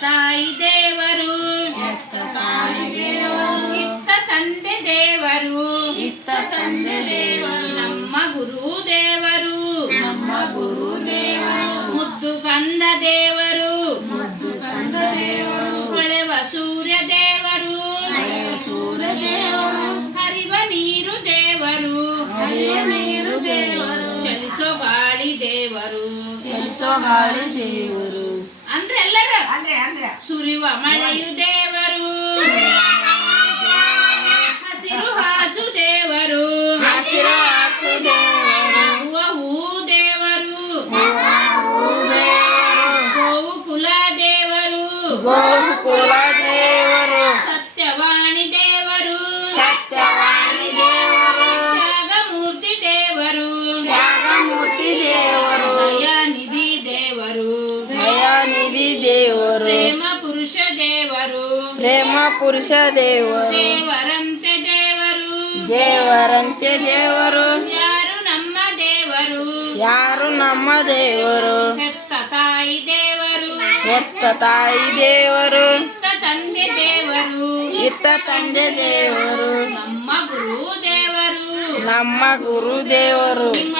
ತಾಯಿ ದೇವರು. ತಾಯಿ ದೇವರು. ಇತ್ತ ತಂದೆ ದೇವರು. ಇತ್ತ ತಂದೆ ದೇವರು. ನಮ್ಮ ಗುರು ದೇವರು. ನಮ್ಮ ಗುರು ದೇವರು. ಮುದ್ದು ಕಂದ ದೇವರು. ಮುದ್ದು ಕಂದ ದೇವರು. ಹೊಳೆವ ಸೂರ್ಯ ದೇವರು. ಸೂರ್ಯ ದೇವರು. ಹರಿವ ನೀರು ದೇವರು. ಹರಿವ ನೀರು ದೇವರು. ಚಲಿಸೋ ಗಾಳಿ ದೇವರು. ಚಲಿಸೋ ಗಾಳಿ ದೇವರು. ಅಂದ್ರೆ ಎಲ್ಲರೂ? ಅಂದ್ರೆ ಅಂದ್ರೆ. ಸುರಿವ ಮಳೆಯು ದೇವರು ಹಸಿರು ಹಾಸು ದೇವರು ಹಸಿರು ಹಾಸು ದೇವರು ಹೂವ ದೇವರು ಗೋವು ಕುಲ ದೇವರು ಗೋಕುಲ ದೇವರು ದೇವರು. ಪ್ರೇಮ ಪುರುಷ ದೇವರು. ದೇವರಂತೆ ದೇವರು. ದೇವರಂತೆ ದೇವರು. ಯಾರು ನಮ್ಮ ದೇವರು? ಯಾರು ನಮ್ಮ ದೇವರು? ಹೆತ್ತ ತಾಯಿ ದೇವರು. ಹೆತ್ತ ತಾಯಿ ದೇವರು. ಹೆತ್ತ ತಂದೆ ದೇವರು. ಇತ್ತ ತಂದೆ ದೇವರು. ನಮ್ಮ ಗುರು ದೇವರು. ನಮ್ಮ ಗುರು ದೇವರು. ನಿಮ್ಮ